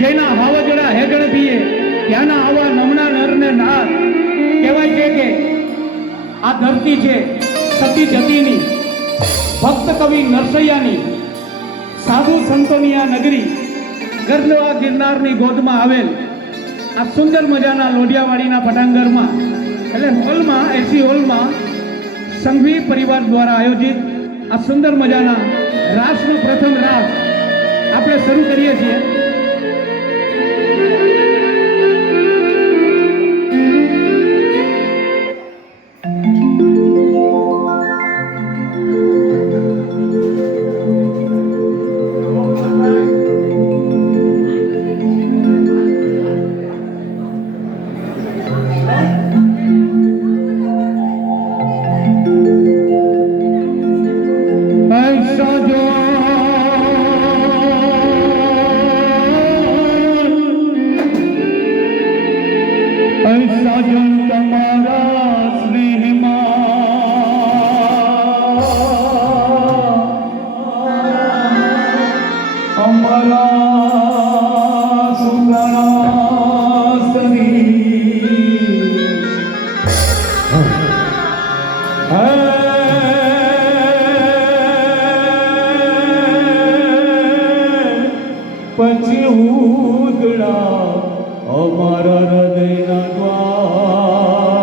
જેના વાવજોડા હેગણ પીએ ત્યાંના આવા નમણા નરને નાર કહેવાય છે કે આ ધરતી છે સતી જતીની, ભક્ત કવિ નરસૈયાની, સાધુ સંતોની આ નગરી, ગરલવા ગિરનારની ગોદમાં આવેલ આ સુંદર મજાના લોઢિયાવાડીના પટાંગરમાં એટલે હોલમાં એસી હોલમાં સંઘવી પરિવાર દ્વારા આયોજિત આ સુંદર મજાના રાસનો પ્રથમ રાસ આપણે શરૂ કરીએ છીએ. પછી ઉદડા અમારા હૃદયના દ્વાર